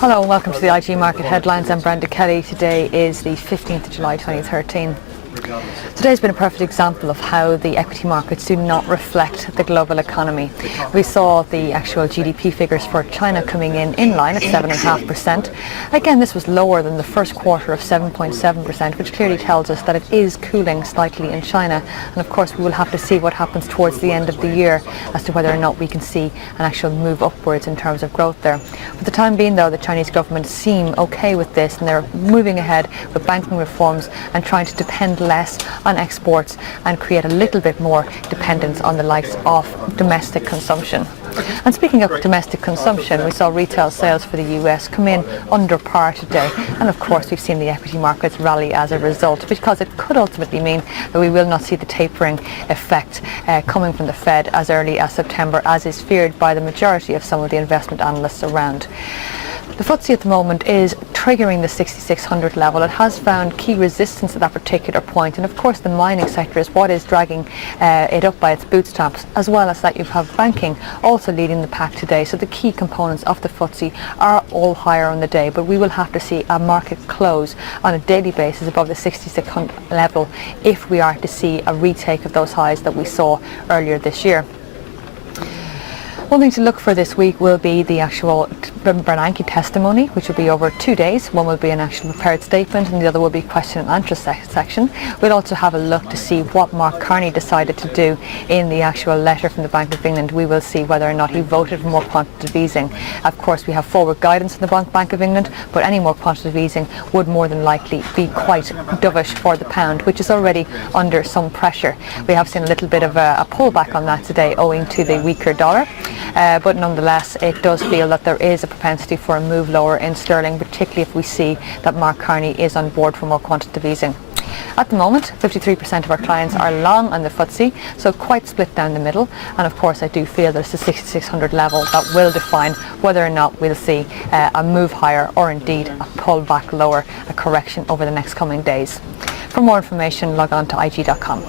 Hello and welcome to the IG Market Headlines. I'm Brenda Kelly. Today is the 15th of July 2013. Today's been a perfect example of how the equity markets do not reflect the global economy. We saw the actual GDP figures for China coming in line at 7.5%. Again, this was lower than the first quarter of 7.7%, which clearly tells us that it is cooling slightly in China. And of course, we will have to see what happens towards the end of the year as to whether or not we can see an actual move upwards in terms of growth there. For the time being, though, the Chinese government seem okay with this, and they're moving ahead with banking reforms and trying to depend less on exports and create a little bit more dependence on the likes of domestic consumption. And speaking of domestic consumption, we saw retail sales for the US come in under par today, and of course we've seen the equity markets rally as a result, because it could ultimately mean that we will not see the tapering effect coming from the Fed as early as September, as is feared by the majority of some of the investment analysts around. The FTSE at the moment is triggering the 6600 level. It has found key resistance at that particular point, and of course the mining sector is what is dragging it up by its bootstraps, as well as that you have banking also leading the pack today. So the key components of the FTSE are all higher on the day, but we will have to see a market close on a daily basis above the 6600 level if we are to see a retake of those highs that we saw earlier this year. One thing to look for this week will be the actual Bernanke testimony, which will be over 2 days. One will be an actual prepared statement and the other will be question and answer section. We'll also have a look to see what Mark Carney decided to do in the actual letter from the Bank of England. We will see whether or not he voted for more quantitative easing. Of course, we have forward guidance from the Bank of England, but any more quantitative easing would more than likely be quite dovish for the pound, which is already under some pressure. We have seen a little bit of a pullback on that today owing to the weaker dollar. But nonetheless, it does feel that there is a propensity for a move lower in sterling, particularly if we see that Mark Carney is on board for more quantitative easing. At the moment, 53% of our clients are long on the FTSE, so quite split down the middle. And of course, I do feel that it's the 6600 level that will define whether or not we'll see a move higher or indeed a pull back lower, a correction over the next coming days. For more information, log on to IG.com.